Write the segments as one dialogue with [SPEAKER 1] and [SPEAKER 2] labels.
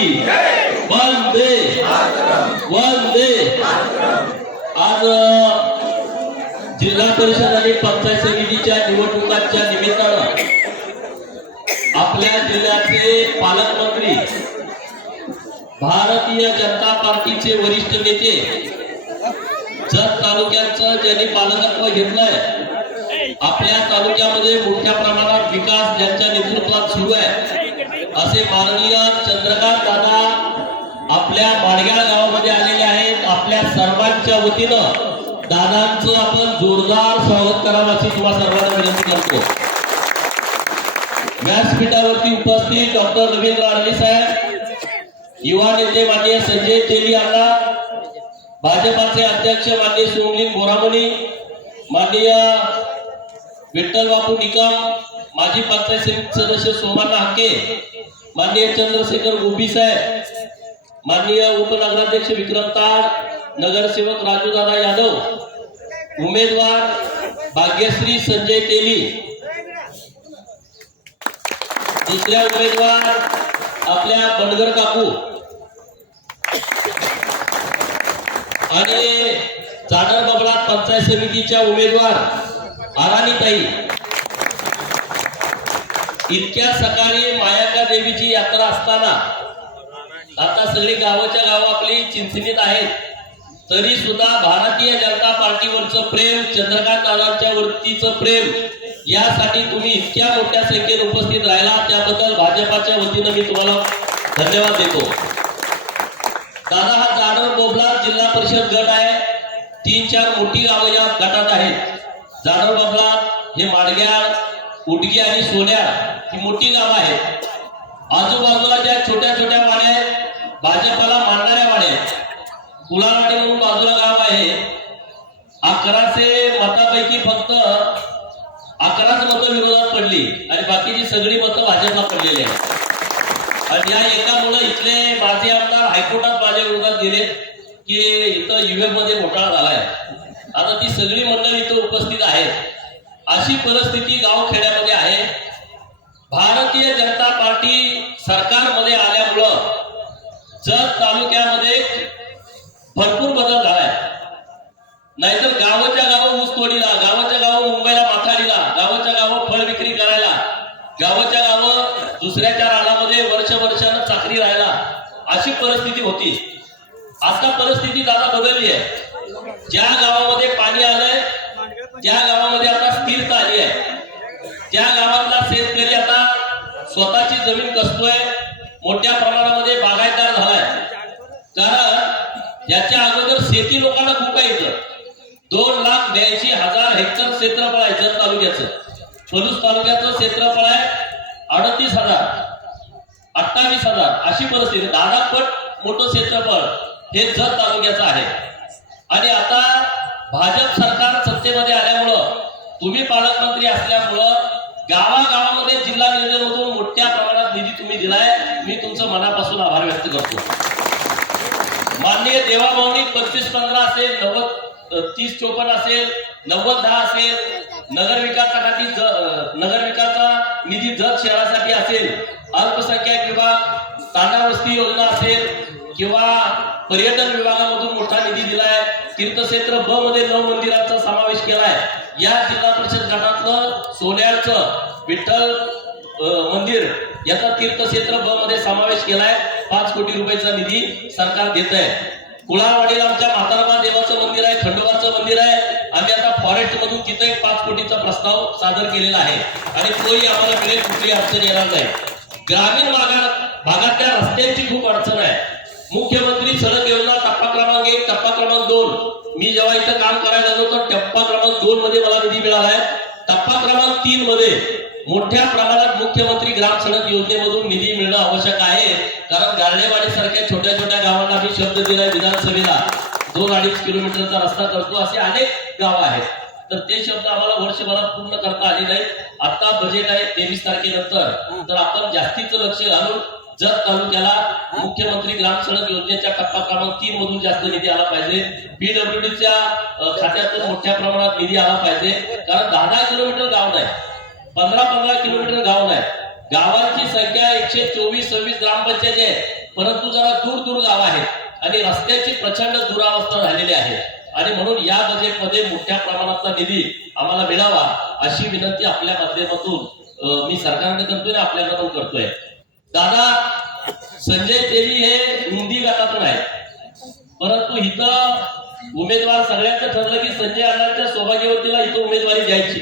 [SPEAKER 1] की वंदे. वंदे. आज जिल्हा परिषद आणि पंचायत समितीच्या निवडणुकांच्या निमित्तानं आपल्या जिल्ह्याचे पालकमंत्री भारतीय जनता पार्टीचे वरिष्ठ नेते जत तालुक्याचं ज्यांनी पालकत्व घेतलंय आपल्या तालुक्यामध्ये मोठ्या प्रमाणात विकास ज्यांच्या नेतृत्वात सुरू आहे असे माननीय चंद्रकांत आपल्या बाडग्याळ गावामध्ये आलेले आहेत. आपल्या सर्वांच्या वतीनं दादांचं आपण जोरदार स्वागत करावं अशी तुम्हा सर्वांना विनंती करतो. व्यासपीठावरती उपस्थित डॉक्टर रवींद्र आर्मी साहेब युवा नेते माननीय संजय तेली यांना भाजपाचे अध्यक्ष माननीय सोमलिंग बोरामणी माननीय विठ्ठल बापू निकम माजी पंचायत समिती सदस्य सोमाना हाके माननीय चंद्रशेखर गोपी साहेब माननीय उपनगराध्यक्ष विक्रम ताड नगरसेवक राजूदादा यादव उमेदवार भाग्यश्री संजय तेली दुसऱ्या उमेदवार आपल्या बनगर काकू आणि जाडर बबलात पंचायत समितीच्या उमेदवार आराणीताई इतक्या सकाळी मायाका देवीची यात्रा असताना आता सगळी गावाच्या गाव आपली चिंचणीत आहेत. तरी सुद्धा भारतीय जनता पार्टीवरचं प्रेम चंद्रकांत दादांच्या वरतीचं प्रेम यासाठी तुम्ही इतक्या मोठ्या संख्येत उपस्थित राहिला. त्याबद्दल भाजपाच्या वतीनं मी तुम्हाला धन्यवाद देतो. दादा हा जाधव बोबला जिल्हा परिषद गट आहे. तीन चार मोठी गावं या गटात आहेत. जाधव बोबला हे माडग्याळ उडगी आणि सोन्या ही मोठी गावं आहेत. आजूबाजूला ज्या छोट्या छोट्या वाड्या आहेत भाजपला मानणाऱ्या वाड्यात आहेत म्हणून बाजूला गाव आहे. अकराशे मतापैकी फक्त अकराच मतं विरोधात पडली आणि बाकीची सगळी मतं भाजपला पडलेली आहेत. आणि या एकामुळे इथले माझे आमदार हायकोर्टात माझ्या विरोधात गेले की इथं युएफमध्ये घोटाळा झालाय. आता ती सगळी मंडळी इथं उपस्थित आहेत. अशी परिस्थिती गाव खेड्यामध्ये आहे. भारतीय जनता पार्टी सरकारमध्ये आल्यामुळं जत तालुक्यामध्ये भरपूर बदल झालाय नाहीतर गावाच्या गावं ऊसतोडीला गावाच्या गावं मुंबईला माथाडीला गावाच्या गावं फळ विक्री करायला गावाच्या गावं दुसऱ्याच्या रानामध्ये वर्ष वर्षानं चाकरी राहायला अशी परिस्थिती होती. आता परिस्थिती दादा बदलली आहे. ज्या गावामध्ये पाणी आलंय ज्या गावामध्ये आता स्थिरता आली आहे. त्या गावातला शेतकरी आता स्वतःची जमीन कसतोय मोठ्या प्रमाणामध्ये बागायतदार झालाय. कारण याच्या अगोदर शेती लोकांना फुकायचं दोन लाख ब्याऐंशी हजार हेक्टर क्षेत्रफळ आहे जत तालुक्याचं. पलूस तालुक्याचं क्षेत्रफळ आहे अडतीस हजार अठ्ठावीस हजार अशी परिस्थिती. दहा पट मोठं क्षेत्रफळ हे जत तालुक्याचं आहे. आणि आता भाजप सरकार सत्तेमध्ये आल्यामुळं तुम्ही पालकमंत्री असल्यामुळं गावागावामध्ये जिल्हा नियोजनमधून मोठ्या प्रमाणात निधी दिलाय. मी तुमचं मनापासून आभार व्यक्त करतो. माननीय देवाभावनी पंचवीस पंधरा असेल नव्वद तीस चोपन्न असेल नव्वद दहा असेल नगर विकासासाठी निधी जत शहरासाठी असेल अल्पसंख्याक विभाग तांडा वस्ती योजना असेल किंवा पर्यटन विभागामधून मोठा निधी दिलाय तीर्थक्षेत्र ब मध्ये नऊ मंदिरांचा समावेश केलाय या जिल्हा परिषद गटातलं सोन्याचं विठ्ठल मंदिर याचा तीर्थक्षेत्र ब मध्ये समावेश केलाय. पाच कोटी रुपयाचा निधी सरकार देत आहे कुळावाडीला आमच्या मातारमा देवाचं मंदिर आहे खंडोबाचं मंदिर आहे. आम्ही आता फॉरेस्ट मधून तिथं एक पाच कोटीचा प्रस्ताव सादर केलेला आहे. आणि तोही आम्हाला मिळेल कुठली अडचण येणार नाही. ग्रामीण भागात भागातल्या रस्त्यांची खूप अडचण आहे. मुख्यमंत्री सडक योजना टप्पा क्रमांक एक टप्पा क्रमांक दोन. मी जेव्हा इथं काम करायला लागलो तर टप्पा क्रमांक दोन मध्ये मला निधी मिळाला आहे. टप्पा क्रमांक तीन मध्ये मोठ्या प्रमाणात मुख्यमंत्री ग्राम सडक योजनेमधून निधी मिळणं आवश्यक आहे. कारण गार्डेवाडी सारख्या छोट्या छोट्या गावांना मी शब्द दिलाय विधानसभेला. दोन अडीच किलोमीटरचा रस्ता करतो असे अनेक गाव आहेत. तर ते शब्द आम्हाला वर्षभरात पूर्ण करता आले नाही आता बजेट आहे तेवीस तारखेनंतर. तर आपण जास्तीचं लक्ष घालून जत तालुक्याला मुख्यमंत्री ग्राम सडक योजनेच्या टप्पा क्रमांक तीन मधून जास्त निधी आला पाहिजे. पीडब्ल्यूडीच्या खात्यातून मोठ्या प्रमाणात निधी आला पाहिजे. कारण दहा दहा किलोमीटर गाव नाही. पंधरा पंधरा किलोमीटर गाव आहे गावांची संख्या एकशे चोवीस सव्वीस ग्रामपंचायत आहे परंतु जरा दूर दूर गाव आहेत. आणि रस्त्याची प्रचंड दुरावस्था झालेली आहे. आणि म्हणून या बजेटमध्ये मोठ्या प्रमाणातला निधी आम्हाला मिळावा अशी विनंती आपल्या माध्यमातून मी सरकारने करतोय आणि आपल्याला पण करतोय. दादा संजय तेली हे रुंदी गटातून आहेत. परंतु इथं उमेदवार सगळ्यांचं ठरलं की संजय अण्णांच्या सौभाग्यवतीला इथं उमेदवारी द्यायची.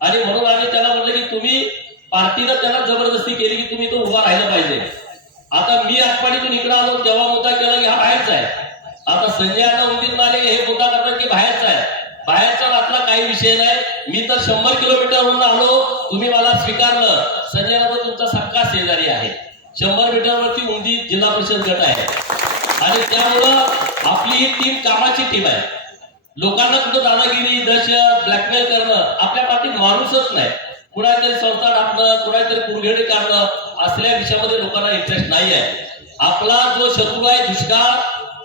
[SPEAKER 1] आणि म्हणून आम्ही त्याला म्हटलं की तुम्ही पार्टीनं त्याला जबरदस्ती केली की तुम्ही तो उभा राहिला पाहिजे. आता मी आटपाडीतून इकडे आलो तेव्हा मुद्दा केला की हा बाहेरचा आहे. आता संजय आता उंदीर माले हे मुद्दा करतात की बाहेरचा आहे. बाहेरचा आपला काही विषय नाही. मी तर शंभर किलोमीटरवरून आलो. तुम्ही मला स्वीकारलं. संजय तर तुमचा सक्का शेजारी आहे. शंभर मीटरवरती उंदी जिल्हा परिषद गट आहे. आणि त्यामुळं आपली ही टीम कामाची टीम आहे. लोकांना कुठं दादागिरी दहशत ब्लॅकमेल करणं आपल्या पाठी माणूसच नाही. कुणातरी संस्था टाकणं कुणातरी कुरघेडी काढणं असल्या विषयामध्ये लोकांना इंटरेस्ट नाही आहे. आपला जो शत्रू आहे दुष्काळ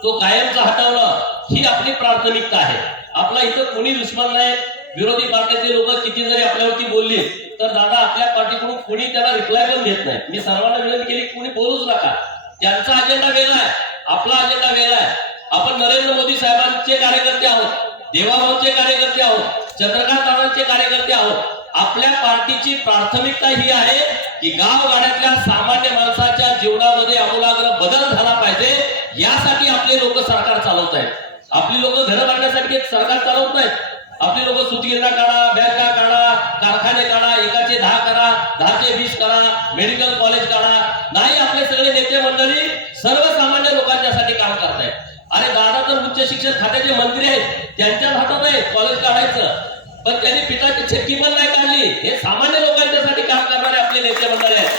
[SPEAKER 1] तो कायमचा हटवणं ही आपली प्राथमिकता आहे. आपला इथं कोणी दुश्मन नाही. विरोधी पार्टीचे लोक किती जरी आपल्यावरती बोलले तर दादा आपल्या पार्टीकडून कोणी त्याला रिप्लाय पण घेत नाही. मी सर्वांना विनंती केली कोणी बोलूच नका. त्यांचा अजेंडा वेगळा आहे. आपला अजेंडा वेगळा आहे. आपण नरेंद्र मोदी साहेबांचे कार्यकर्ते आहोत देवाभाऊचे कार्यकर्ते आहोत चंद्रकांत दादांचे कार्यकर्ते आहोत. आपल्या पार्टीची प्राथमिकता ही आहे की गाव गाड्यातल्या सामान्य माणसाच्या जीवनामध्ये आमूलाग्र बदल झाला पाहिजे यासाठी आपले लोक सरकार चालवत आहेत. आपली लोक घर बांधण्यासाठी सरकार चालवत नाहीत आपली लोक सुतगिरणा काढा बँका काढा कारखाने काढा एकाचे दहा करा दहाचे वीस करा मेडिकल कॉलेज काढा. नाही आपले सगळे नेते मंडळी सर्व लोकांच्यासाठी काम करतायत अरे दादा तर उच्च शिक्षण खात्याचे मंत्री आहेत त्यांच्या हातात आहे कॉलेज काढायचं. पण त्यांनी पिताची छक्की पण नाही काढली. हे सामान्य लोकांच्यासाठी काम करणारे आपले नेते मंडळ आहेत.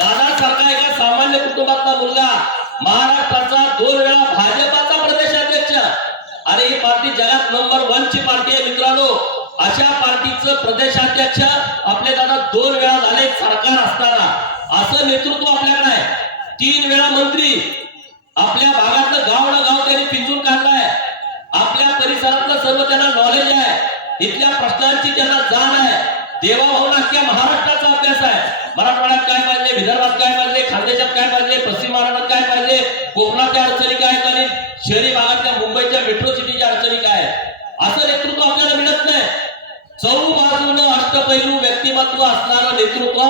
[SPEAKER 1] दादा सारखा एका सामान्य कुटुंबातला मुलगा महाराष्ट्राचा दोन वेळा भाजपाचा प्रदेशाध्यक्ष. अरे ही पार्टी जगात नंबर वन ची पार्टी आहे मित्रांनो. अशा पार्टीचं प्रदेशाध्यक्ष आपले दादा दोन वेळा झाले सरकार असताना. असं नेतृत्व आपल्याकडे आहे. तीन वेळा मंत्री. आपल्या भागातलं गाव ना गाव त्यांनी पिंजून काढलाय आपल्या परिसरातलं सर्व त्यांना नॉलेज आहे. इथल्या प्रश्नांची त्यांना जाण आहे. देवाभाऊन अख्ख्या महाराष्ट्राचा अभ्यास आहे. मराठवाड्यात काय पाहिजे विदर्भात काय पाहिजे खानदेशात काय पाहिजे पश्चिम महाराष्ट्रात काय पाहिजे कोकणातल्या अडचणी काय आहेत आणि शहरी भागातल्या मुंबईच्या मेट्रो सिटीच्या अडचणी काय? असं नेतृत्व आपल्याला मिळत नाही. चौबाजूनं अष्टपैलू व्यक्तिमत्व असणारं नेतृत्व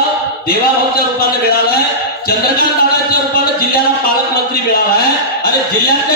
[SPEAKER 1] देवाभाऊच्या रूपाने मिळालं आहे. चंद्रकांत दादाच्या रूपाने जिल्ह्याला पालकमंत्री मिळाला आहे. आणि जिल्ह्यात